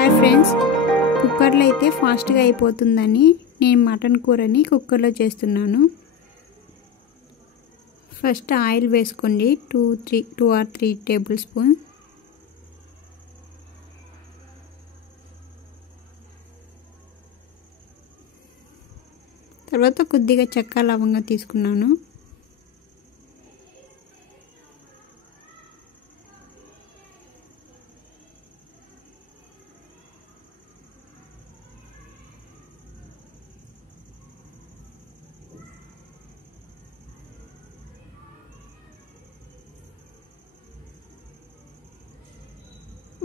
Hi friends, కుక్కర్లో అయితే ఫాస్ట్గా అయిపోతుందని నేను మటన్ కూరని కుక్కర్లో చేస్తున్నాను. ఫస్ట్ ఆయిల్ వేసుకోండి, 2 or 3 టేబుల్ స్పూన్. తర్వాత కొద్దిగా చెక్క లవంగా తీసుకున్నాను.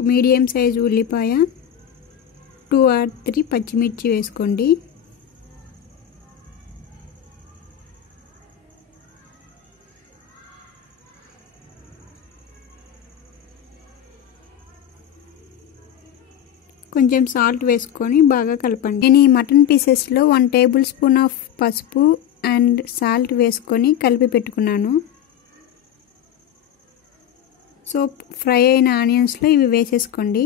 మీడియం సైజు ఉల్లిపాయ, 2 or 3 పచ్చిమిర్చి వేసుకోండి. కొంచెం సాల్ట్ వేసుకొని బాగా కలపండి. నేను ఈ మటన్ పీసెస్లో 1 టేబుల్ స్పూన్ ఆఫ్ పసుపు అండ్ సాల్ట్ వేసుకొని కలిపి పెట్టుకున్నాను. సో ఫ్రై అయిన ఆనియన్స్లో ఇవి వేసేసుకోండి.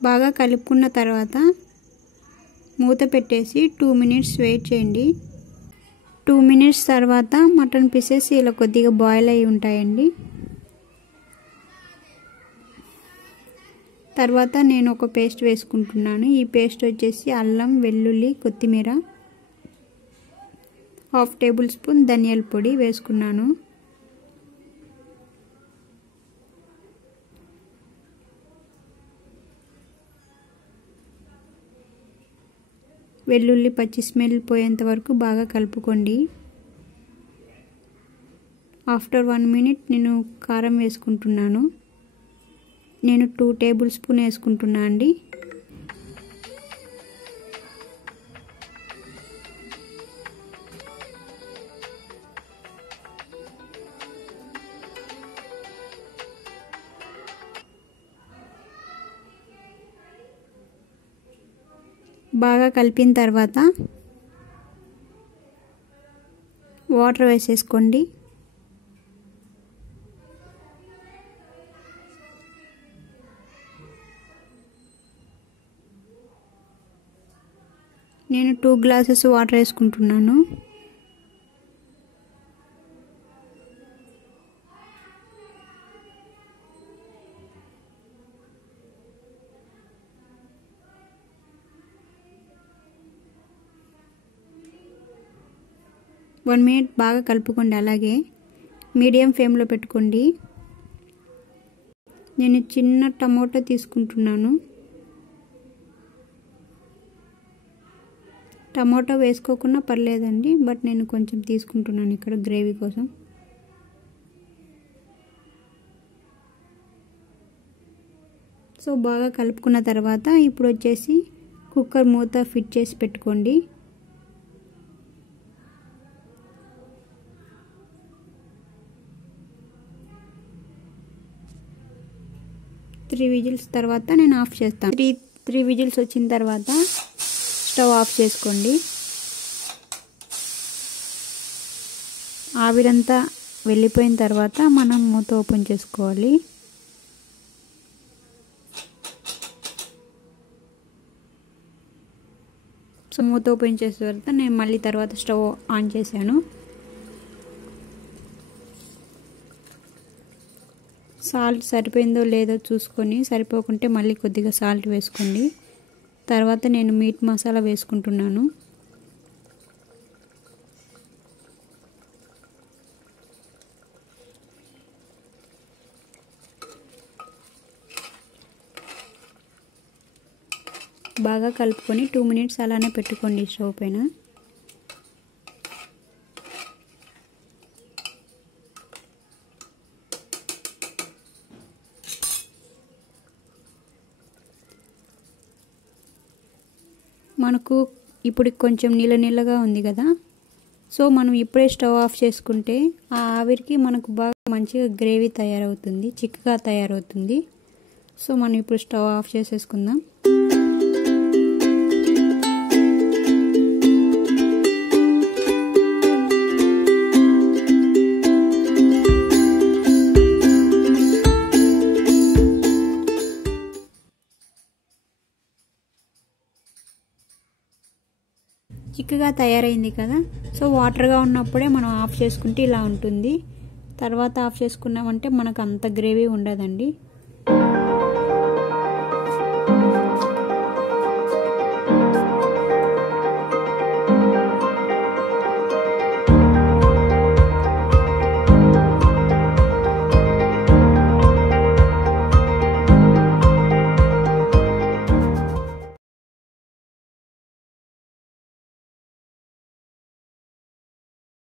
బాగా కలుపుకున్న తర్వాత మూత పెట్టేసి 2 minutes వెయిట్ చేయండి. 2 minutes తర్వాత మటన్ పీసెస్ ఇలా కొద్దిగా బాయిల్ అయి ఉంటాయండి. తర్వాత నేను ఒక పేస్ట్ వేసుకుంటున్నాను. ఈ పేస్ట్ వచ్చేసి అల్లం, వెల్లుల్లి, కొత్తిమీర, 1/2 టేబుల్ స్పూన్ ధనియాల పొడి వేసుకున్నాను. వెల్లుల్లి పచ్చి స్మెల్ పోయేంత వరకు బాగా కలుపుకోండి. ఆఫ్టర్ 1 minute నేను కారం వేసుకుంటున్నాను. నేను 2 టేబుల్ స్పూన్ వేసుకుంటున్నా అండి. బాగా కలిపిన తర్వాత వాటర్ వేసేసుకోండి. నేను 2 glasses వాటర్ వేసుకుంటున్నాను. వన్ మినిట్ బాగా కలుపుకోండి. అలాగే మీడియం ఫ్లేమ్లో పెట్టుకోండి. నేను చిన్న టమోటా తీసుకుంటున్నాను. టమోటా వేసుకోకుండా పర్లేదండి, బట్ నేను కొంచెం తీసుకుంటున్నాను ఇక్కడ గ్రేవీ కోసం. సో బాగా కలుపుకున్న తర్వాత ఇప్పుడు వచ్చేసి కుక్కర్ మూత ఫిట్ చేసి పెట్టుకోండి. త్రీ విజిల్స్ తర్వాత నేను ఆఫ్ చేస్తాను. త్రీ విజిల్స్ వచ్చిన తర్వాత స్టవ్ ఆఫ్ చేసుకోండి. ఆవిరంతా వెళ్ళిపోయిన తర్వాత మనం మూత ఓపెన్ చేసుకోవాలి. సో మూత ఓపెన్ చేసిన తర్వాత నేను మళ్ళీ తర్వాత స్టవ్ ఆన్ చేశాను. సాల్ట్ సరిపోయిందో లేదో చూసుకొని, సరిపోకుంటే మళ్ళీ కొద్దిగా సాల్ట్ వేసుకోండి. తర్వాత నేను మీట్ మసాలా వేసుకుంటున్నాను. బాగా కలుపుకొని 2 minutes అలానే పెట్టుకోండి స్టవ్ పైన. మనకు ఇప్పుడు కొంచెం నీళ్ళగా ఉంది కదా, సో మనం ఇప్పుడే స్టవ్ ఆఫ్ చేసుకుంటే ఆ ఆవిరికి మనకు బాగా మంచిగా గ్రేవీ తయారవుతుంది, చిక్కగా తయారవుతుంది. సో మనం ఇప్పుడు స్టవ్ ఆఫ్ చేసేసుకుందాం. చిక్కగా తయారైంది కదా. సో వాటర్గా ఉన్నప్పుడే మనం ఆఫ్ చేసుకుంటే ఇలా ఉంటుంది. తర్వాత ఆఫ్ చేసుకున్నామంటే మనకు అంత గ్రేవీ ఉండదండి.